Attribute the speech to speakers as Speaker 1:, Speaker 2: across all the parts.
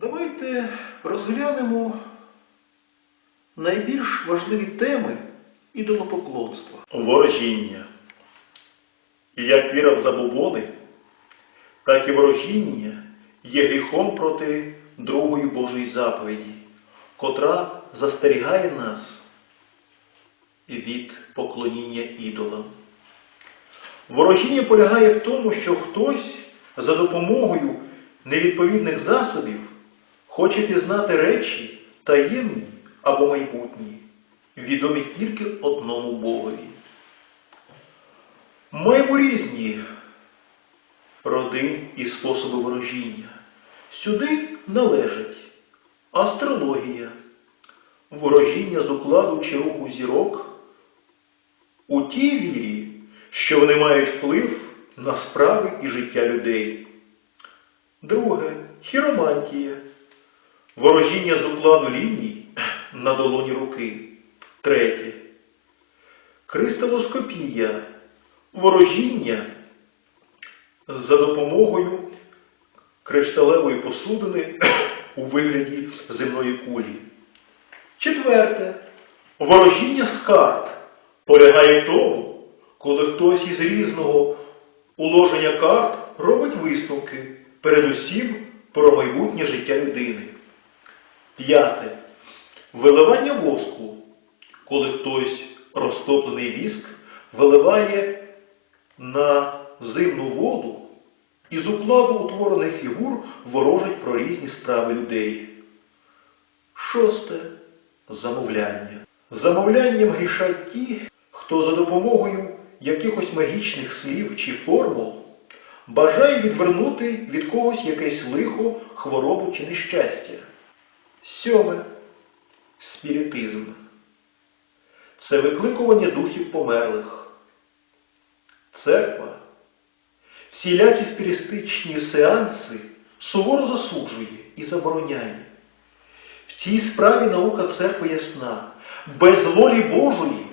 Speaker 1: Давайте розглянемо найбільш важливі теми ідолопоклонства.
Speaker 2: Ворожіння. Як віра в забобони, так і ворожіння є гріхом проти другої Божої заповіді, котра застерігає нас від поклоніння ідолам. Ворожіння полягає в тому, що хтось за допомогою невідповідних засобів хоче пізнати речі таємні або майбутні, відомі тільки одному Богові. Маємо різні роди і способи ворожіння. Сюди належить астрологія, ворожіння з укладу чи руху зірок у тій вірі, що вони мають вплив на справи і життя людей. Друге хіромантія, ворожіння з укладу ліній на долоні руки. Третє кристалоскопія, ворожіння за допомогою кришталевої посудини у вигляді земної кулі. Четверте. Ворожіння з карт полягає в тому, коли хтось із різного уложення карт робить висновки, передусім про майбутнє життя людини. П'яте. Виливання воску, коли хтось розтоплений віск виливає на зимну воду і з укладу утворених фігур ворожить про різні справи людей. Шосте. Замовляння. Замовлянням грішать ті, хто за допомогою якихось магічних слів чи формул бажає відвернути від когось якесь лихо, хворобу чи нещастя. Сьоме. Спіритизм. Це викликування духів померлих. Церква всілякі спірістичні сеанси суворо засуджує і забороняє. В цій справі наука церкви ясна. Без волі Божої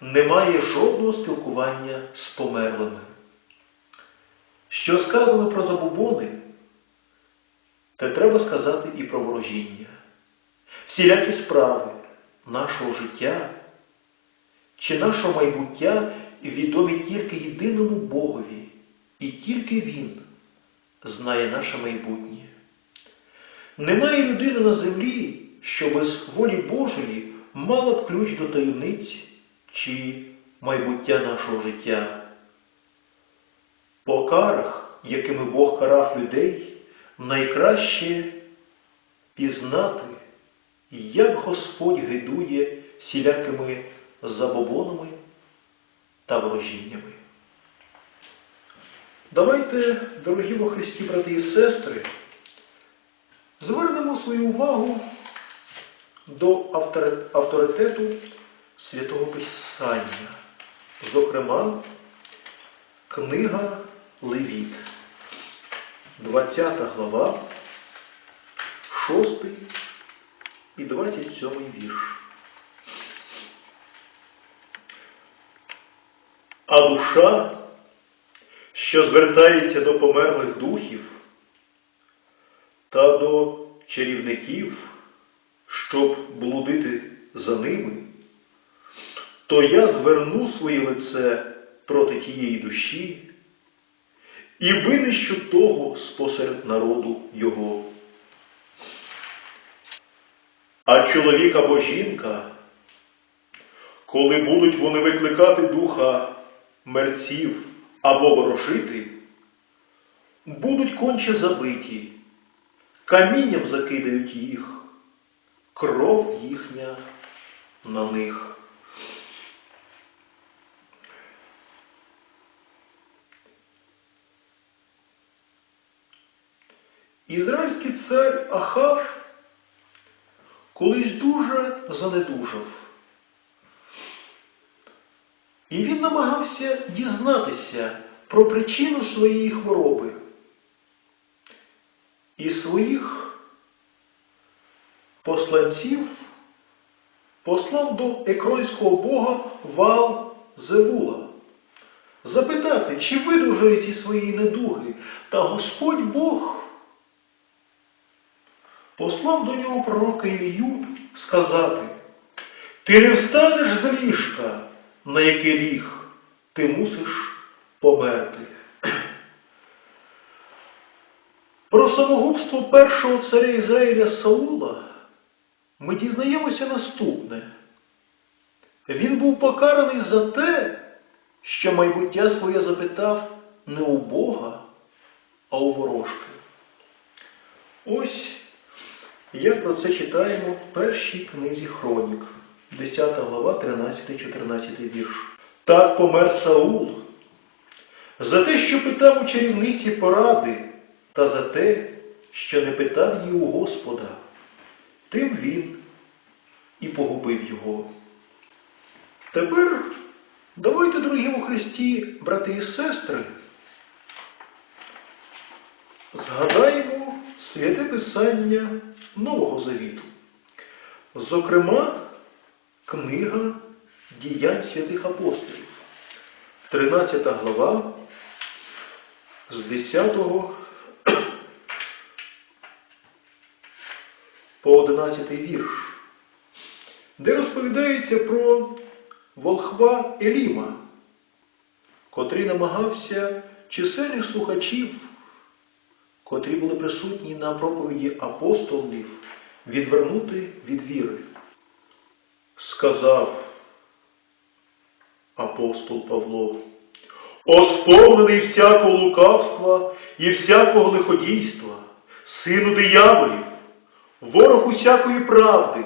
Speaker 2: немає жодного спілкування з померлими. Що сказано про забобони, те треба сказати і про ворожіння. Всілякі справи нашого життя чи нашого майбуття відомі тільки єдиному Богові, і тільки Він знає наше майбутнє. Немає людини на землі, що без волі Божої мала б ключ до таємниць чи майбуття нашого життя. По карах, якими Бог карав людей, найкраще пізнати, як Господь гидує всілякими забобонами та ворожіннями. Давайте, дорогі во Христі, брати і сестри, звернемо свою увагу до авторитету Святого Писання, зокрема, книга Левіт, 20 глава, 6 і 27 вірш. А душа, що звертається до померлих духів та до чарівників, щоб блудити за ними, то я зверну своє лице проти тієї душі і винищу того спосеред народу його. А чоловік або жінка, коли будуть вони викликати духа мерців або ворожити, будуть конче забиті, камінням закидають їх, кров їхня на них. Ізраїльський цар Ахав колись дуже занедужав. І він намагався дізнатися про причину своєї хвороби і своїх посланців послав до екройського бога Вал Зевула запитати, чи видужує ці свої недуги, та Господь Бог послав до нього пророка Ілію сказати, ти не встанеш з ліжка, на яке ліг, ти мусиш померти. Про самогубство першого царя Ізраїля Саула ми дізнаємося наступне. Він був покараний за те, що майбуття своє запитав не у Бога, а у ворожки. Ось як про це читаємо в першій книзі Хронік, 10 глава, 13-14 вірш. Так помер Саул за те, що питав у чарівниці поради, та за те, що не питав її у Господа. Тим він і погубив його. Тепер давайте, дорогі у Христі, брати і сестри, згадаємо святе Писання Нового Завіту. Зокрема, книга Діянь святих апостолів, 13 глава з 10 по 11 вірш, де розповідається про волхва Еліма, котрий намагався чисельних слухачів, котрі були присутні на проповіді апостолів, відвернути від віри. Сказав апостол Павло, «Осповнений всякого лукавства і всякого лиходійства, сину дияволів, ворог усякої правди.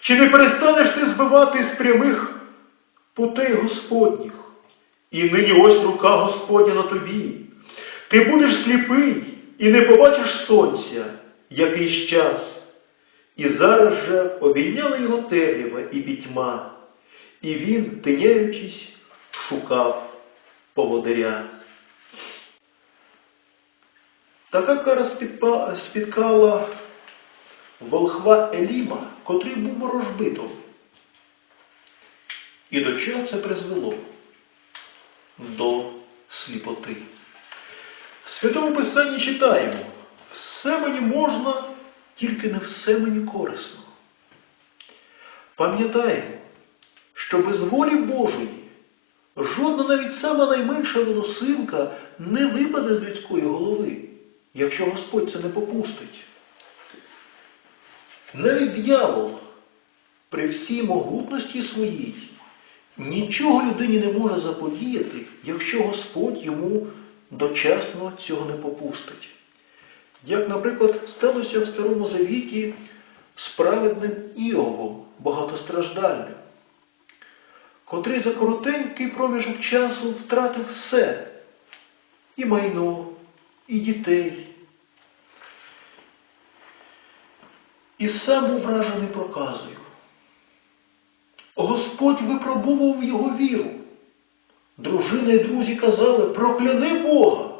Speaker 2: Чи не перестанеш ти збивати з прямих путей Господніх? І нині ось рука Господня на тобі. Ти будеш сліпий і не побачиш сонця якийсь час. І зараз же обійняла його темрява і пітьма, і він, тиняючись, шукав поводиря. Така кара спіткала волхва Еліма, котрий був ворожбитом. І до чого це призвело? До сліпоти. Святому Писанні читаємо, все мені можна, тільки не все мені корисно. Пам'ятаємо, що без волі Божої жодна навіть сама найменша волосинка не випаде з людської голови, якщо Господь це не попустить. Навіть дьявол при всій могутності своїй нічого людині не може заподіяти, якщо Господь йому дочасно цього не попустить. Як, наприклад, сталося в Старому Завіті з праведним Іовом, багатостраждальним, котрий за коротенький проміжок часу втратив все і майно, і дітей, і сам був вражений проказою. Господь випробував його віру. Дружина і друзі казали, прокляни Бога.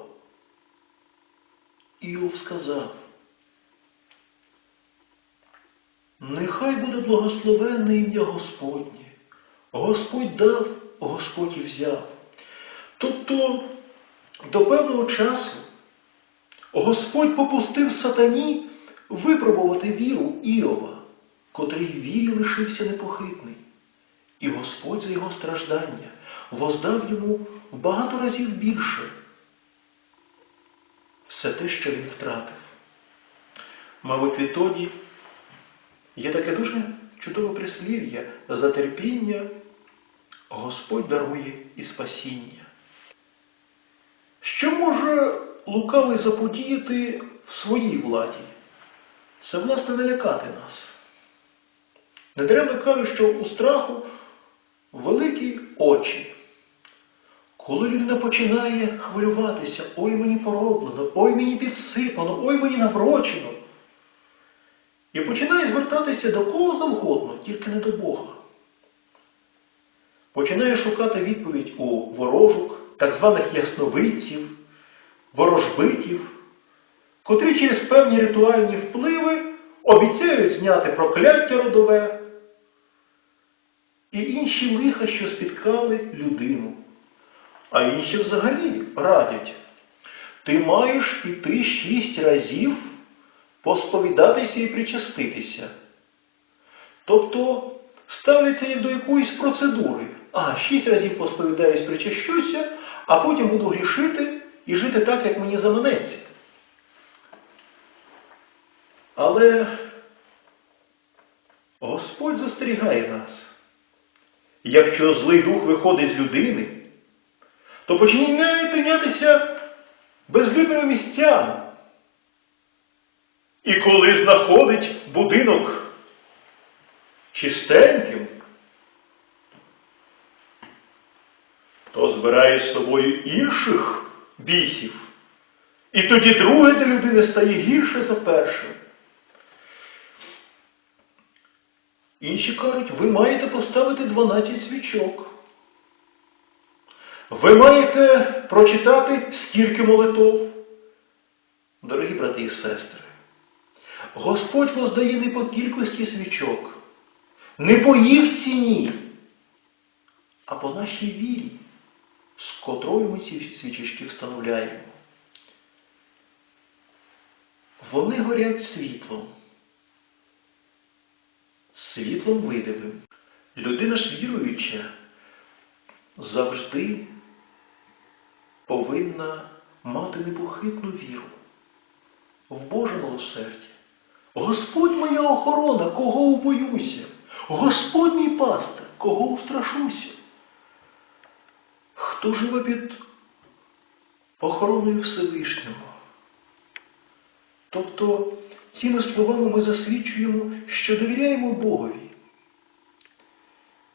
Speaker 2: Іов сказав, нехай буде благословенне ім'я Господнє. Господь дав, Господь і взяв. Тобто до певного часу Господь попустив сатані випробувати віру Іова, котрий вірі лишився непохитний. І Господь за його страждання воздав йому багато разів більше все те, що він втратив. Мабуть, відтоді є таке дуже чудове прислів'я за терпіння Господь дарує і спасіння. Що може лукавий заподіяти в своїй владі? Це, власне, не лякати нас. Недаремно кажуть, що у страху великі очі. Коли людина починає хвилюватися, ой мені пороблено, ой мені підсипано, ой мені наврочено, і починає звертатися до кого завгодно, тільки не до Бога. Починає шукати відповідь у ворожок, так званих ясновидців, ворожбитів, котрі через певні ритуальні впливи обіцяють зняти прокляття родове і інші лиха, що спіткали людину. А інші взагалі радять. Ти маєш піти шість разів
Speaker 1: посповідатися і причаститися. Тобто ставляться як до якоїсь процедури. А, шість разів посповідаюсь, причащуся, а потім буду грішити і жити так, як мені заманеться. Але Господь застерігає нас. Якщо злий дух виходить з людини, то починає тинятися безлюдними місцями.
Speaker 2: І коли знаходить будинок чистеньким, то збирає з собою інших бісів. І тоді друге для людини стає гірше за перше.
Speaker 1: Інші кажуть, ви маєте поставити 12 свічок.
Speaker 2: Ви маєте прочитати скільки молитов.
Speaker 1: Дорогі брати і сестри, Господь воздає не по кількості свічок, не по їх ціні, а по нашій вірі, з котрою ми ці свічечки встановляємо. Вони горять світлом, світлом видимим. Людина ж віруюча завжди повинна мати непохитну віру в Боже милосердя. Господь моя охорона, кого убоюся, Господь мій пастир, кого устрашуся. Хто живе під охороною Всевишнього? Тобто цими словами ми засвідчуємо, що довіряємо Богові.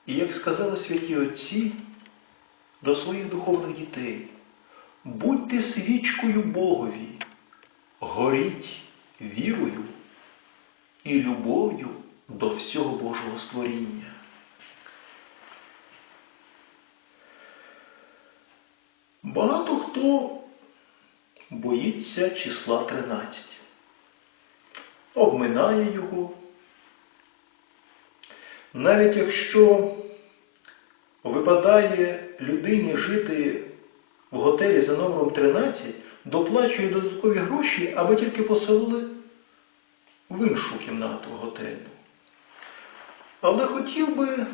Speaker 1: І як сказали святі Отці до своїх духовних дітей, будьте свічкою Богові, горіть вірою і любов'ю до всього Божого створіння. Багато хто боїться числа 13, обминає його. Навіть якщо випадає людині жити в готелі за номером 13, доплачує додаткові гроші, аби тільки поселили в іншу кімнату готельну. Але хотів би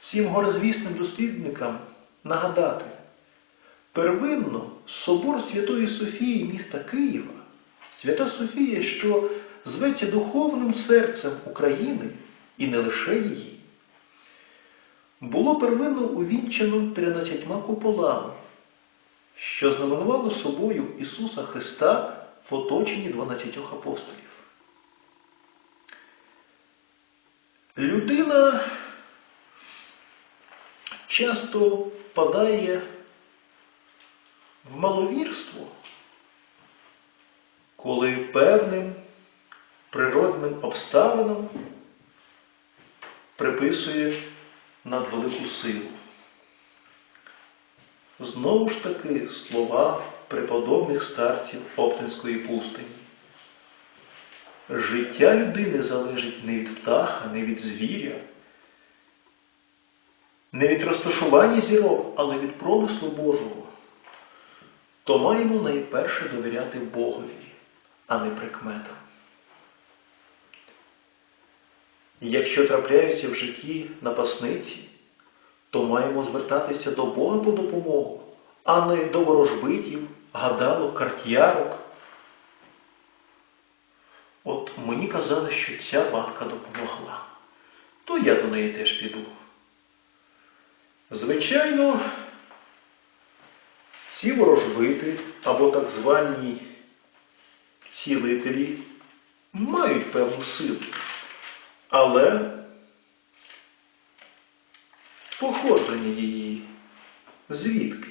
Speaker 1: цим горозвісним дослідникам нагадати, первинно собор Святої Софії міста Києва, Свята Софія, що зветься духовним серцем України і не лише її, було первинно увінчено 13 куполами, що знаменувало собою Ісуса Христа в оточенні 12 апостолів. Людина часто впадає в маловірство, коли певним природним обставинам приписує надвелику силу. Знову ж таки слова преподобних старців Оптинської пустині. Життя людини залежить не від птаха, не від звіря, не від розташування зірок, але від промислу Божого. То маємо найперше довіряти Богові, а не прикметам. Якщо трапляються в житті напасниці, то маємо звертатися до Бога по допомогу, а не до ворожбитів, гадалок, картярок. От мені казали, що ця бабка допомогла, то я до неї теж піду. Звичайно, ці ворожбити або так звані цілителі мають певну силу, але походження її звідки?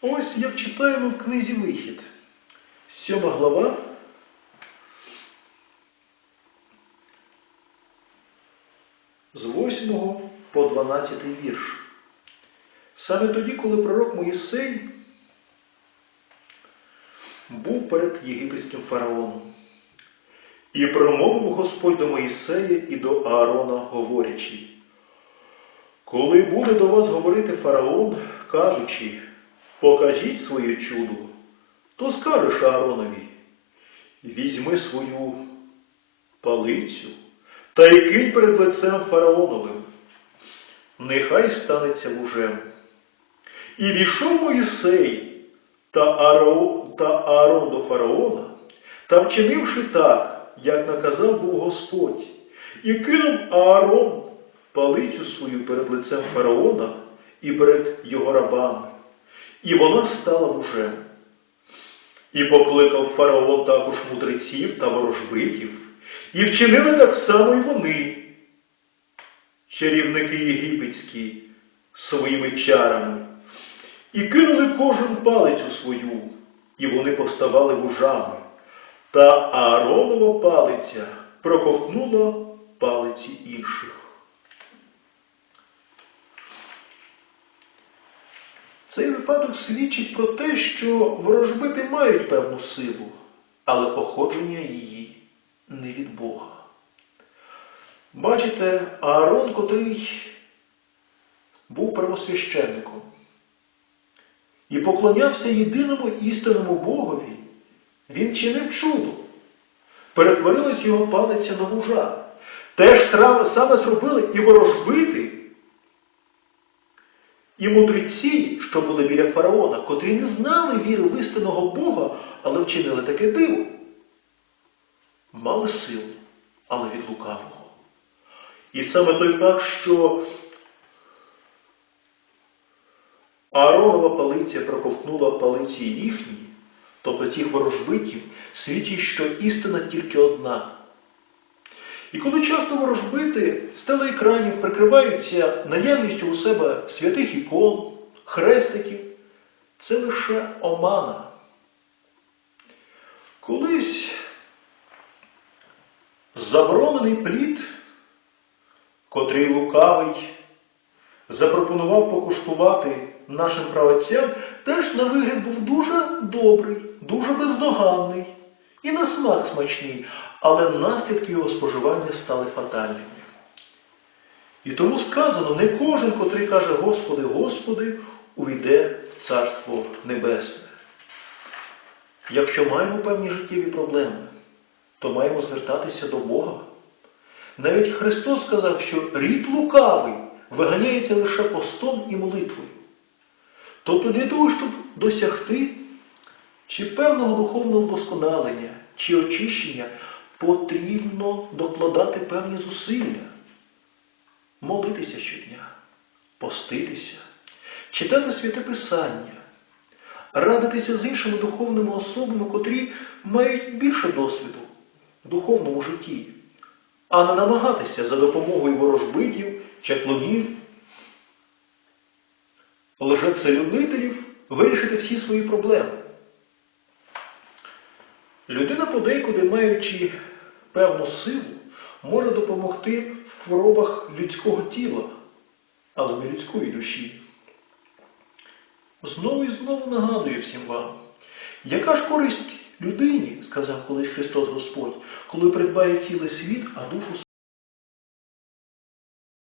Speaker 1: Ось як читаємо в книзі Вихід, сьома глава. З 8 по 12 вірш. Саме тоді, коли пророк Моїсей був перед єгипетським фараоном. І промовив Господь до Моїсея і до Аарона, говорячи, коли буде до вас говорити фараон, кажучи, покажіть своє чудо,
Speaker 2: то скажеш Ааронові, візьми свою палицю та й кинь перед лицем фараоновим. Нехай станеться лужем. І війшов Моїсей та Аарон до фараона, та вчинивши так, як наказав був Господь, і кинув Аарон палицю свою перед лицем фараона і перед його рабами, і вона стала мужем. І покликав фараон також мудреців та ворожбитів, і вчинили так само й вони, чарівники єгипетські, своїми чарами, і кинули кожен палицю свою, і вони поставали вужами. Та Ааронова палиця проковтнула палиці інших.
Speaker 1: Цей випадок свідчить про те, що ворожбити мають певну силу, але походження її не від Бога. Бачите, Аарон, котрий був первосвященником і поклонявся єдиному істинному Богові, він чинив чудо. Перетворилась його палиця на вужа. Те ж саме зробили і ворожбити, і мудреці, що були біля фараона, котрі не знали віри в істинного Бога, але вчинили таке диво. Мали силу, але від лукавого.
Speaker 2: І саме той факт, що Ааронова палиця проковтнула палиці їхні,
Speaker 1: Тобто тих ворожбитів свідчить, що істина тільки одна. І коли часто ворожбити з телеекранів прикриваються наявністю у себе святих ікон, хрестиків, це лише омана. Колись заборонений плід, котрий лукавий запропонував покуштувати нашим правоцям, теж на вигляд був дуже добрий, дуже бездоганний і на смак смачний, але наслідки його споживання стали фатальними. І тому сказано, не кожен, котрий каже Господи, Господи, увійде в Царство Небесне. Якщо маємо певні життєві проблеми, то маємо звертатися до Бога. Навіть Христос сказав, що рід лукавий виганяється лише постом і молитвою. Тобто для того, щоб досягти чи певного духовного вдосконалення, чи очищення, потрібно докладати певні зусилля, молитися щодня, поститися, читати святе Писання, радитися з іншими духовними особами, котрі мають більше досвіду в духовному житті, а не намагатися за допомогою ворожбитів, чаклунів, лжецелюбителів вирішити всі свої проблеми. Людина подейкуди, маючи певну силу, може допомогти в хворобах людського тіла, але не людської душі. Знову і знову нагадую всім вам, яка ж користь людині, сказав колись Христос Господь, коли придбає цілий світ, а душу